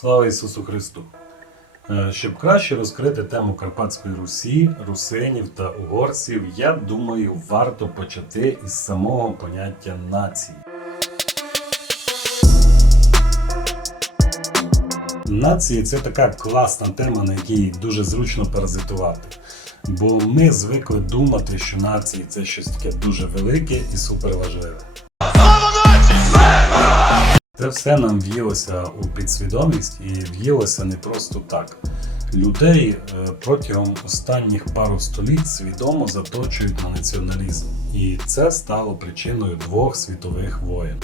Слава Ісусу Христу! Е, Щоб краще розкрити тему Карпатської Русі, русинів та угорців, я думаю, варто почати із самого поняття нації. Нації це така класна тема, на якій дуже зручно паразитувати. Бо ми звикли думати, що нації це щось таке дуже велике і суперважливе. Це все нам в'їлося у підсвідомість і в'їлося не просто так. Людей е, протягом останніх пару століть свідомо заточують на націоналізм, і це стало причиною двох світових воєн.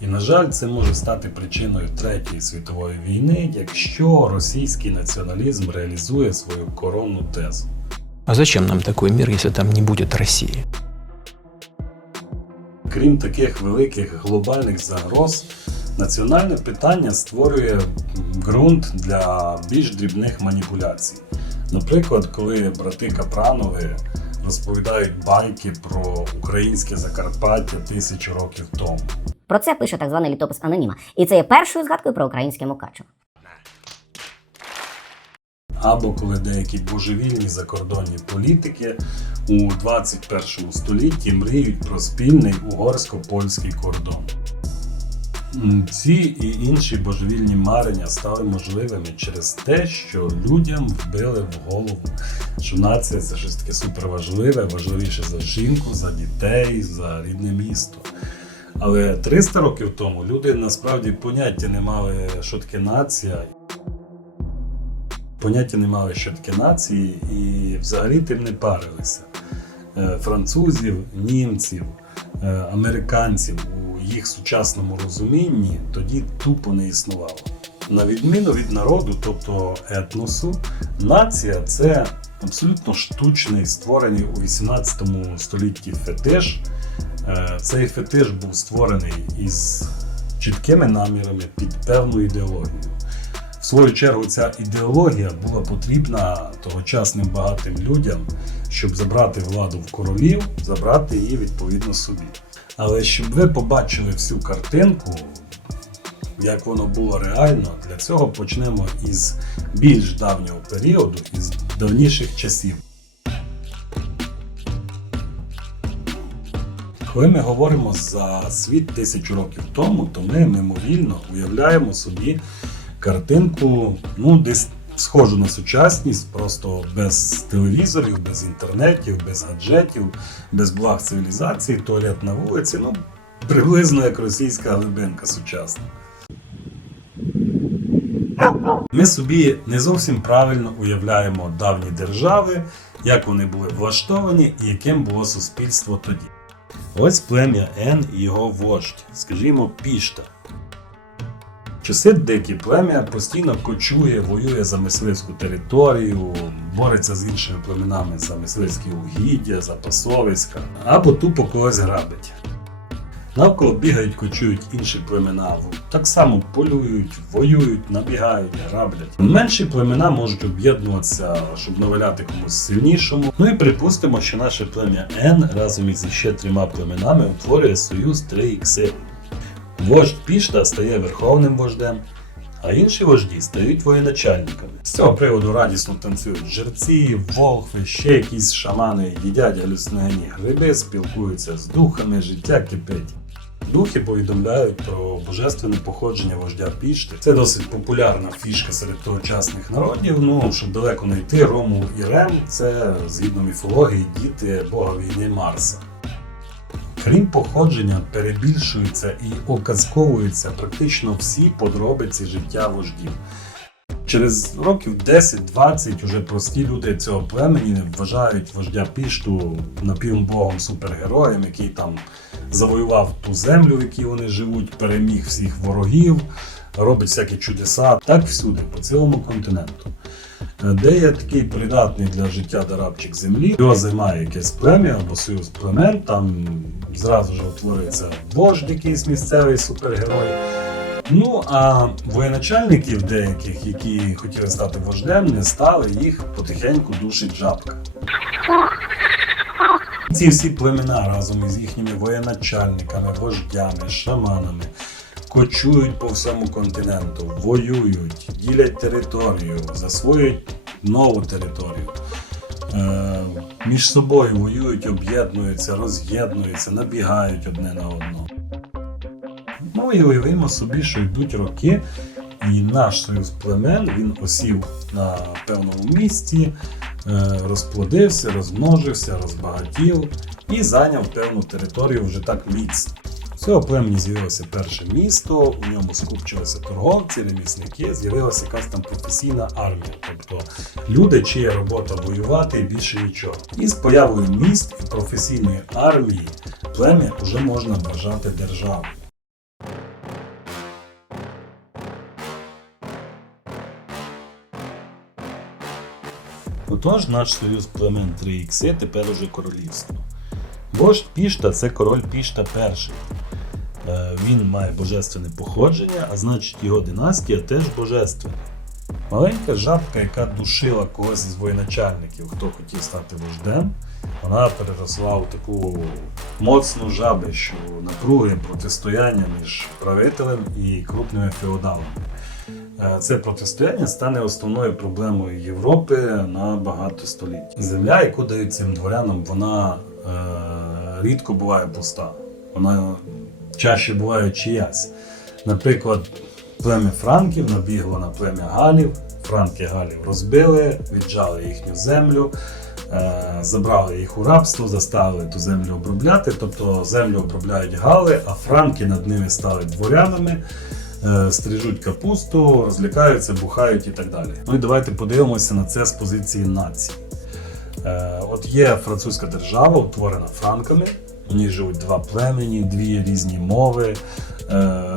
І, на жаль, це може стати причиною Третьої світової війни, якщо російський націоналізм реалізує свою коронну тезу. А зачем нам такой мир, если там не будет России? Крім таких великих глобальних загроз, національне питання створює ґрунт для більш дрібних маніпуляцій. Наприклад, коли брати Капранови розповідають байки про українське Закарпаття тисячу років тому. Про це пише так званий літопис Аноніма. І це є першою згадкою про українське Мукачево. Або коли деякі божевільні закордонні політики у 21 столітті мріють про спільний угорсько-польський кордон. Ці і інші божевільні марення стали можливими через те, що людям вбили в голову, що нація це щось таке суперважливе, важливіше за жінку, за дітей, за рідне місто. Але 300 років тому люди насправді поняття не мали, що таке нація, поняття не мали, що таке нації, і взагалі тим не парилися. Е, Французів, німців, е, американців у їх сучасному розумінні тоді тупо не існувало. На відміну від народу, тобто етносу, нація це абсолютно штучний, створений у 18 столітті фетиш. Е, Цей фетиш був створений із чіткими намірами під певну ідеологію. Свою чергу, ця ідеологія була потрібна тогочасним багатим людям, щоб забрати владу в королів, забрати її відповідно собі. Але щоб ви побачили всю картинку, як воно було реально, для цього почнемо із більш давнього періоду, із давніших часів. Коли ми говоримо за світ тисячу років тому, то ми мимовільно уявляємо собі картинку, ну, десь схожу на сучасність, просто без телевізорів, без інтернетів, без гаджетів, без благ цивілізації, туалет на вулиці, ну, приблизно як російська глибинка сучасна. Ми собі не зовсім правильно уявляємо давні держави, як вони були влаштовані і яким було суспільство тоді. Ось плем'я Н і його вождь, скажімо, Пішта. Часи дикі плем'я постійно кочує, воює за мисливську територію, бореться з іншими племенами за мисливські угіддя, за пасовиська, або тупо когось грабить. Навколо бігають, кочують інші племена, так само полюють, воюють, набігають, граблять. Менші племена можуть об'єднуватися, щоб наваляти комусь сильнішому. Ну і припустимо, що наше плем'я Н разом із ще трьома племенами утворює союз 3 ікси. Вождь Пішта стає верховним вождем, а інші вожді стають воєначальниками. З цього приводу радісно танцюють жерці, волхви, ще якісь шамани, їдять галюциногенні гриби, спілкуються з духами, життя кипить. Духи повідомляють про божественне походження вождя Пішти. Це досить популярна фішка серед тогочасних народів. Ну, щоб далеко не йти, Ромул і Рем це, згідно міфології, діти бога війни Марса. Крім походження, перебільшуються і оказковуються практично всі подробиці життя вождів. Через років 10-20 уже прості люди цього племені вважають вождя Пішту напівбогом супергероєм, який там завоював ту землю, в якій вони живуть, переміг всіх ворогів, робить всякі чудеса. Так всюди, по цілому континенту. Е, Де є такий придатний для життя дарабчик землі, його займає якесь плем'я або союз племен, там зразу ж утворюється вождь якийсь місцевий супергерой. Ну а воєначальників деяких, які хотіли стати вождем, не стали, їх потихеньку душить жабка. Ці всі племена разом із їхніми воєначальниками, вождями, шаманами кочують по всьому континенту, воюють, ділять територію, засвоюють нову територію. Е, між собою воюють, об'єднуються, роз'єднуються, набігають одне на одного. Ну і уявимо собі, що йдуть роки, і наш союз племен він осів на певному місці, е, розплодився, розмножився, розбагатів і зайняв певну територію вже так міцно. Цього племені з'явилося перше місто, у ньому скупчилися торговці, ремісники, з'явилася якась там професійна армія, тобто люди, чия робота воювати і більше нічого. І з появою міст і професійної армії плем'я вже можна вважати державою. Отож, наш союз племен 3 ікси тепер уже королівство. Вождь Пішта це король Пішта перший. Е, Він має божественне походження, а значить його династія теж божественна. Маленька жабка, яка душила когось із воєначальників, хто хотів стати вождем, вона переросла у таку моцну жабищу напруги протистояння між правителем і крупними феодалами. Е, Це протистояння стане основною проблемою Європи на багато століть. Земля, яку дають цим дворянам, вона е, рідко буває пуста. Вона чаще буває чиясь. Наприклад, плем'я Франків набігло на плем'я Галів. Франки Галів розбили, віджали їхню землю, е, забрали їх у рабство, заставили ту землю обробляти. Тобто землю обробляють Гали, а Франки над ними стали дворянами е, стрижуть капусту, розлікаються, бухають і так далі. Ну і давайте подивимося на це з позиції нації. Е, От є французька держава, утворена франками. Ній живуть два племені, дві різні мови, е,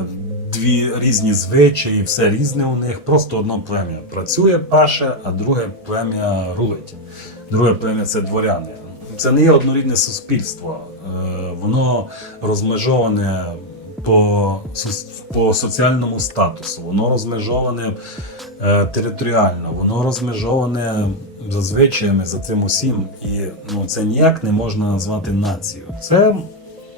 дві різні звичаї, все різне у них. Просто одно плем'я працює, паше, а друге плем'я рулить. Друге плем'я це дворяни. Це не є однорідне суспільство. Е, Воно розмежоване по, по соціальному статусу, воно розмежоване е, територіально, воно розмежоване за звичаями за цим усім. І ну, це ніяк не можна назвати нацією. Це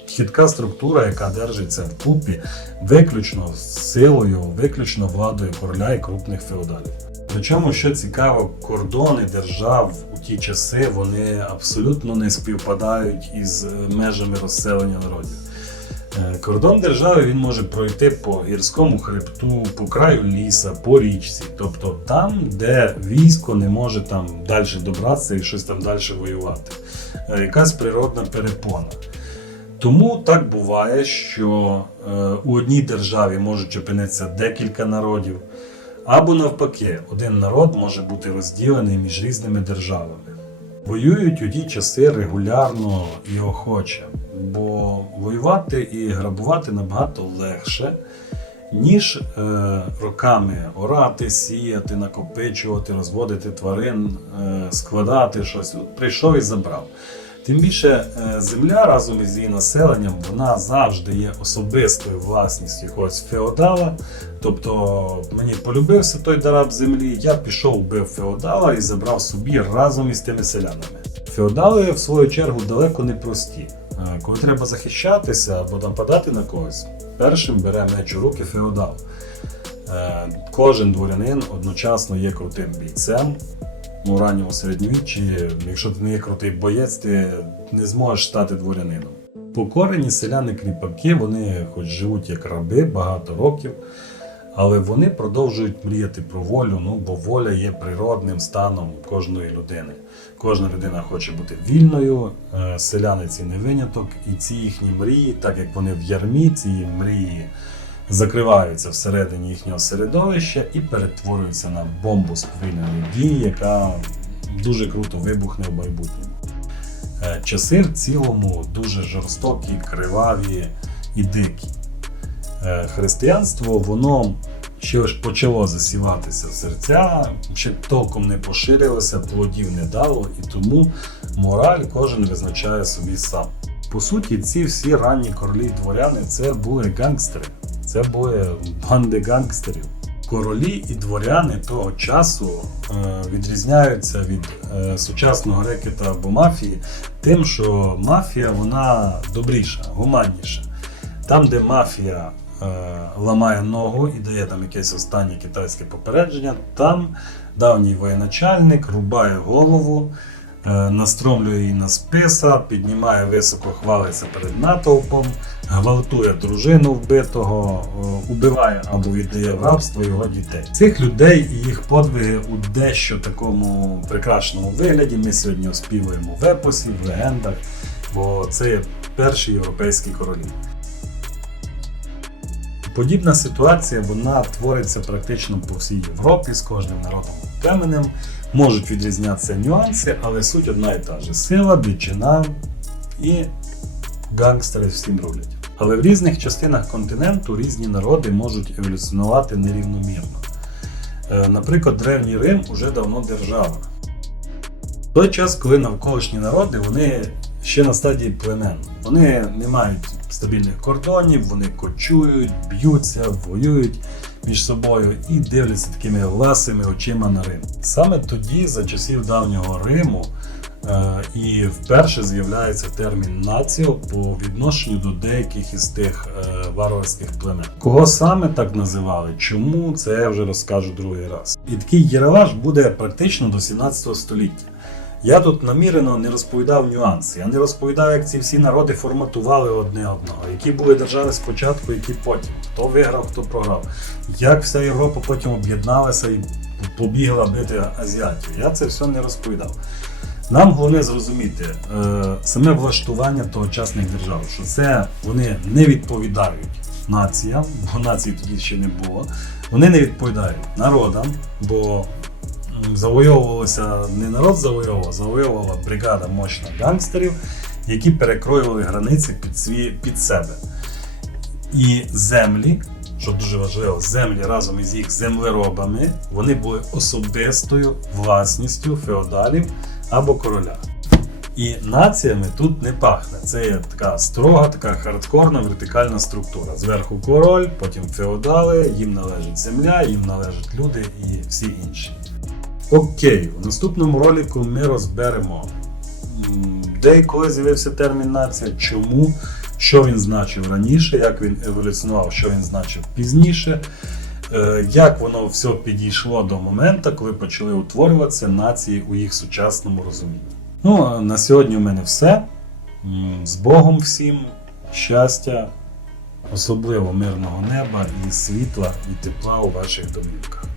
хитка структура, яка держиться вкупі виключно силою, виключно владою короля і крупних феодалів. Причому, що цікаво, кордони держав у ті часи вони абсолютно не співпадають із е, межами розселення народів. Е, Кордон держави він може пройти по гірському хребту, по краю ліса, по річці, тобто там, де військо не може там далі добратися і щось там далі воювати. Е, Якась природна перепона. Тому так буває, що е, у одній державі можуть опинитися декілька народів, або навпаки, один народ може бути розділений між різними державами. Воюють у ті часи регулярно і охоче, бо воювати і грабувати набагато легше, ніж е, роками орати, сіяти, накопичувати, розводити тварин, е, складати щось. Прийшов і забрав. Тим більше е, земля разом із її населенням вона завжди є особистою власністю якогось феодала. Тобто мені полюбився той дараб землі, я пішов, вбив феодала і забрав собі разом із тими селянами. Феодали, в свою чергу, далеко не прості. Е, Коли треба захищатися або нападати на когось, першим бере меч у руки феодал. Е, Кожен дворянин одночасно є крутим бійцем. Ну, ранньому середньовіччі, якщо ти не є крутий боєць, ти не зможеш стати дворянином. Покорені селяни-кріпаки, вони хоч живуть як раби багато років, але вони продовжують мріяти про волю, ну бо воля є природним станом кожної людини. Кожна людина хоче бути вільною, е, селяни ці не виняток, і ці їхні мрії, так як вони в ярмі, ці мрії закриваються всередині їхнього середовища і перетворюються на бомбу сповільненої дії, яка дуже круто вибухне в майбутньому. Е, Часи в цілому дуже жорстокі, криваві і дикі. Е, Християнство, воно ще ж почало засіватися в серця, ще толком не поширилося, плодів не дало, і тому мораль кожен визначає собі сам. По суті, ці всі ранні королі дворяни це були гангстери, це були банди гангстерів. Королі і дворяни того часу е, відрізняються від е, сучасного рекета або мафії тим, що мафія вона добріша, гуманніша. Там, де мафія е, ламає ногу і дає там якесь останнє китайське попередження, там давній воєначальник рубає голову, настромлює її на списа, піднімає високо, хвалиться перед натовпом, гвалтує дружину вбитого, е, убиває або віддає в рабство його дітей. Цих людей і їх подвиги у дещо такому прекрасному вигляді ми сьогодні оспівуємо в епосі, в легендах, бо це є перші європейські королі. Подібна ситуація вона твориться практично по всій Європі з кожним народом племенем. Можуть відрізнятися нюанси, але суть одна і та же: сила, дичина і гангстери всім рулять. Але в різних частинах континенту різні народи можуть еволюціонувати нерівномірно. Е, Наприклад, Древній Рим уже давно держава. В той час, коли навколишні народи вони ще на стадії племен. Вони не мають стабільних кордонів, вони кочують, б'ються, воюють між собою і дивляться такими ласими очима на Рим. Саме тоді, за часів давнього Риму, е, і вперше з'являється термін націо по відношенню до деяких із тих е, варварських племен. Кого саме так називали? Чому це я вже розкажу другий раз. І такий єреваш буде практично до 17 століття. Я тут намірено не розповідав нюанси. Я не розповідав, як ці всі народи форматували одне одного, які були держави спочатку, які потім, хто виграв, хто програв, як вся Європа потім об'єдналася і побігла бити азіатів. Я це все не розповідав. Нам головне зрозуміти е, саме влаштування тогочасних держав, що це вони не відповідають націям, бо націй тоді ще не було. Вони не відповідають народам, бо завойовувалося не народ завойовував, завойовувала бригада мощна гангстерів, які перекроювали границі під, свій, під себе. І землі, що дуже важливо, землі разом із їх землеробами, вони були особистою власністю феодалів або короля. І націями тут не пахне. Це є така строга, така хардкорна вертикальна структура. Зверху король, потім феодали, їм належить земля, їм належать люди і всі інші. Окей, в наступному ролику ми розберемо, де і коли з'явився термін нація, чому, що він значив раніше, як він еволюціонував, що він значив пізніше, е, як воно все підійшло до моменту, коли почали утворюватися нації у їх сучасному розумінні. Ну, а на сьогодні у мене все. З Богом всім, щастя, особливо мирного неба і світла і тепла у ваших домівках.